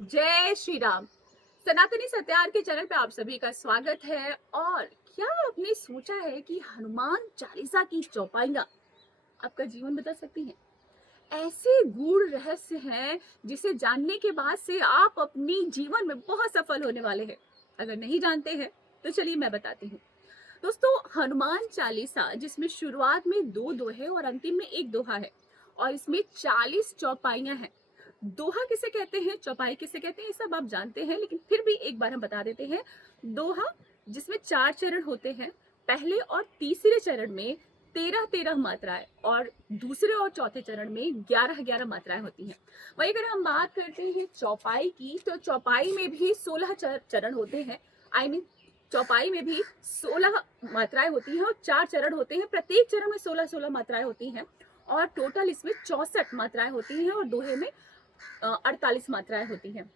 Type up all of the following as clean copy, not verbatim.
जय श्री राम। सनातनी सत्यार के चैनल पे आप सभी का स्वागत है। और क्या आपने सोचा है कि हनुमान चालीसा की चौपाइयाँ आपका जीवन बदल सकती हैं? ऐसे गूढ़ रहस्य हैं जिसे जानने के बाद से आप अपनी जीवन में बहुत सफल होने वाले हैं। अगर नहीं जानते हैं तो चलिए मैं बताती हूँ। दोस्तों, हनुमान चालीसा जिसमें शुरुआत में दो दोहे और अंतिम में एक दोहा है, और इसमें 40 चौपाइयां हैं। दोहा किसे कहते हैं, चौपाई किसे कहते हैं, ये सब आप जानते हैं, लेकिन फिर भी एक बार हम बता देते हैं। दोहा जिसमें 4 चरण होते हैं। पहले और तीसरे चरण में 13-13 मात्राएं, और दूसरे और चौथे चरण में 11-11 मात्राएं होती हैं। वही अगर हम बात करते हैं चौपाई की, तो चौपाई में भी 16 चरण होते हैं। आई मीन चौपाई में भी 16 मात्राएं होती हैं और 4 चरण होते हैं। प्रत्येक चरण में 16-16 मात्राएं होती हैं, और टोटल इसमें 64 मात्राएं होती हैं, और दोहे में 48 मात्राएं होती हैं।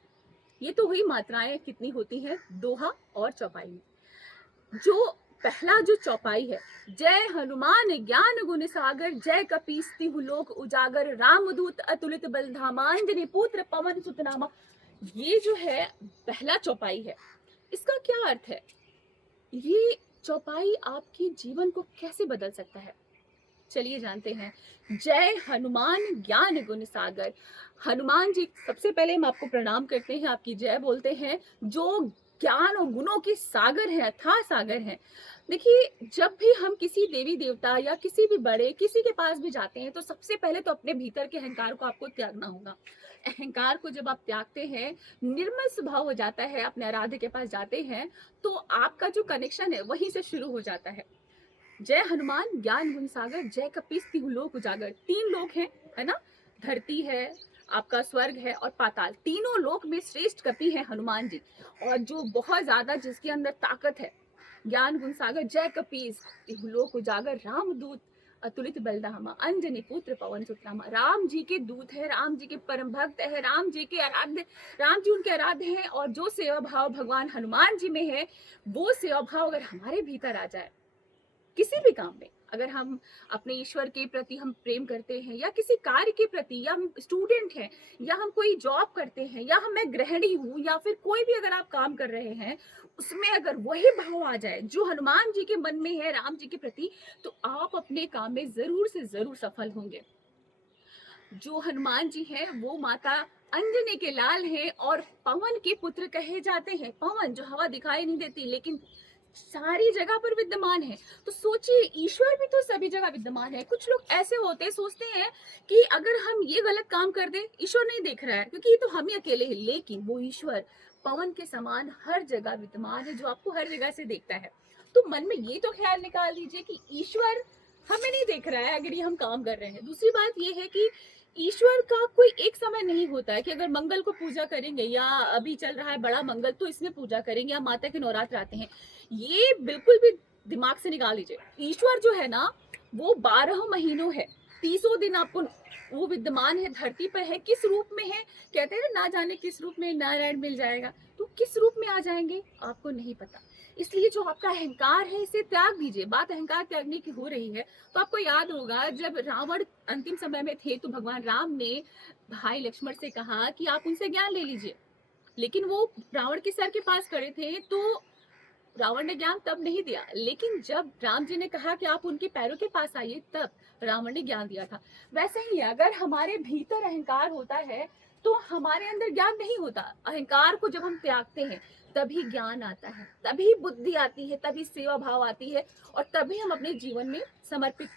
ये तो हुई मात्राएं कितनी होती हैं दोहा और चौपाई में। जो पहला जो चौपाई है, जय हनुमान ज्ञान गुण सागर, जय कपीस तिहु लोक उजागर, रामदूत अतुलित बल धामा, अंजनी पुत्र पवन सुत नामा। ये जो है पहला चौपाई है। इसका क्या अर्थ है? ये चौपाई आपके जीवन को कैसे बदल सकता है, चलिए जानते हैं। जय हनुमान ज्ञान गुण सागर। हनुमान जी, सबसे पहले हम आपको प्रणाम करते हैं, आपकी जय बोलते हैं, जो ज्ञान और गुणों के सागर हैं, अथाह सागर हैं। देखिए, जब भी हम किसी देवी देवता या किसी भी बड़े किसी के पास भी जाते हैं, तो सबसे पहले तो अपने भीतर के अहंकार को आपको त्यागना होगा। अहंकार को जब आप त्यागते हैं, निर्मल स्वभाव हो जाता है, अपने आराध्य के पास जाते हैं, तो आपका जो कनेक्शन है वहीं से शुरू हो जाता है। जय हनुमान ज्ञान गुण सागर, जय कपीस तिहु लोक उजागर। 3 लोक हैं, है ना? धरती है, आपका स्वर्ग है और पाताल। तीनों लोक में श्रेष्ठ कपि है हनुमान जी, और जो बहुत ज्यादा जिसके अंदर ताकत है। ज्ञान गुण सागर जय कपीस तिहु लोक उजागर, रामदूत अतुलित बलधामा, अंजनी पुत्र पवन सुत नामा। राम जी के दूत है, राम जी के परम भक्त है, राम जी के आराध्य, राम जी उनके आराध्य हैं। और जो सेवा भाव भगवान हनुमान जी में है, वो सेवा भाव अगर हमारे भीतर आ जाए, किसी भी काम में, अगर हम अपने ईश्वर के प्रति हम प्रेम करते हैं, या किसी कार्य के प्रति, या हम स्टूडेंट हैं, या हम कोई जॉब करते हैं, या हम मैं गृहिणी हूँ, या फिर कोई भी अगर आप काम कर रहे हैं, उसमें अगर वही भाव आ जाए जो हनुमान जी के मन में है राम जी के प्रति, तो आप अपने काम में जरूर से जरूर सफल होंगे। जो हनुमान जी हैं वो माता अंजनी के लाल हैं, और पवन के पुत्र कहे जाते हैं। पवन जो हवा दिखाई नहीं देती लेकिन सारी जगह पर विद्यमान है। तो सोचिए, ईश्वर भी तो सभी जगह विद्यमान है। कुछ लोग ऐसे होते हैं, सोचते हैं कि अगर हम ये गलत काम कर दे, ईश्वर नहीं देख रहा है क्योंकि ये तो हम ही अकेले हैं, लेकिन वो ईश्वर पवन के समान हर जगह विद्यमान है, जो आपको हर जगह से देखता है। तो मन में ये तो ख्याल निकाल दीजिए कि ईश्वर हमें नहीं देख रहा है अगर ये हम काम कर रहे हैं। दूसरी बात ये है कि ईश्वर का कोई एक समय नहीं होता है कि अगर मंगल को पूजा करेंगे, या अभी चल रहा है बड़ा मंगल तो इसमें पूजा करेंगे, या माता के नवरात्र आते हैं, ये बिल्कुल भी दिमाग से निकाल लीजिए। ईश्वर जो है ना, वो 12 महीनों है, 30 दिन आपको वो विद्यमान है, धरती पर है। किस रूप में है? कहते हैं ना जाने किस रूप में नारायण मिल जाएगा, तो किस रूप में आ जाएंगे आपको नहीं पता। इसलिए जो आपका अहंकार है, इसे त्याग दीजिए। बात अहंकार त्यागने की हो रही है, तो आपको याद होगा जब रावण अंतिम समय में थे, तो भगवान राम ने भाई लक्ष्मण से कहा कि आप उनसे ज्ञान ले लीजिए, लेकिन वो रावण के सर के पास खड़े थे, तो रावण ने ज्ञान तब नहीं दिया। लेकिन जब राम जी ने कहा कि आप उनके पैरों के पास आइए, तब रावण ने ज्ञान दिया था। वैसे ही अगर हमारे भीतर अहंकार होता है, तो हमारे अंदर ज्ञान नहीं होता। अहंकार को जब हम त्यागते हैं, तभी ज्ञान आता है, तभी बुद्धि आती है, तभी सेवा भाव आती है, और तभी हम अपने जीवन में समर्पित,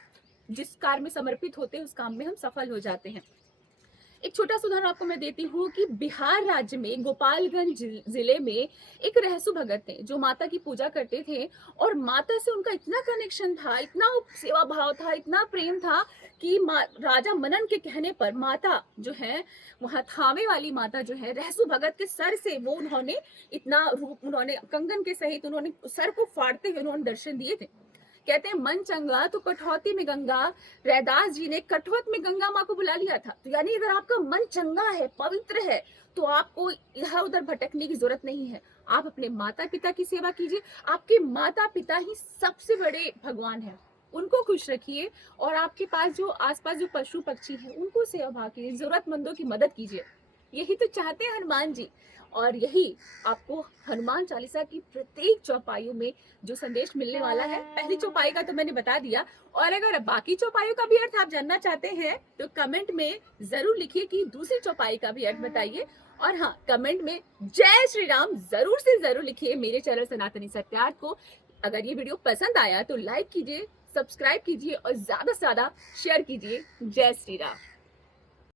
जिस कार्य में समर्पित होते हैं उस काम में हम सफल हो जाते हैं। एक छोटा सा उदाहरण आपको मैं देती हूँ कि बिहार राज्य में गोपालगंज जिले में एक रहसु भगत थे, जो माता की पूजा करते थे, और माता से उनका इतना कनेक्शन था, इतना सेवा भाव था, इतना प्रेम था कि राजा मनन के कहने पर माता जो है, वहाँ थावे वाली माता जो है, रहसु भगत के सर से वो उन्होंने इतना रूप, उन्होंने कंगन के सहित उन्होंने सर को फाड़ते हुए उन्होंने दर्शन दिए थे। कहते हैं मन चंगा तो कठौती में गंगा। रैदास जी ने कठौत में गंगा माँ को बुला लिया था। तो यानी अगर आपका मन चंगा है, पवित्र है, तो आपको इधर उधर भटकने की जरूरत नहीं है। आप अपने माता पिता की सेवा कीजिए। आपके माता पिता ही सबसे बड़े भगवान हैं, उनको खुश रखिए। और आपके पास जो आसपास जो पशु पक्षी हैं, उनको सेवा भाव कीजिए, जरूरतमंदों की मदद कीजिए। यही तो चाहते हैं हनुमान जी। और यही आपको हनुमान चालीसा की प्रत्येक चौपाइयों में जो संदेश मिलने वाला है, पहली चौपाई का तो मैंने बता दिया। और अगर बाकी चौपाइयों का भी अर्थ आप जानना चाहते हैं तो कमेंट में जरूर लिखिए कि दूसरी चौपाई का भी अर्थ बताइए। और हाँ, कमेंट में जय श्री राम जरूर से जरूर लिखिए मेरे चैनल सनातनी सत्यार्थ को। अगर ये वीडियो पसंद आया तो लाइक कीजिए, सब्सक्राइब कीजिए और ज्यादा से ज्यादा शेयर कीजिए। जय श्री राम।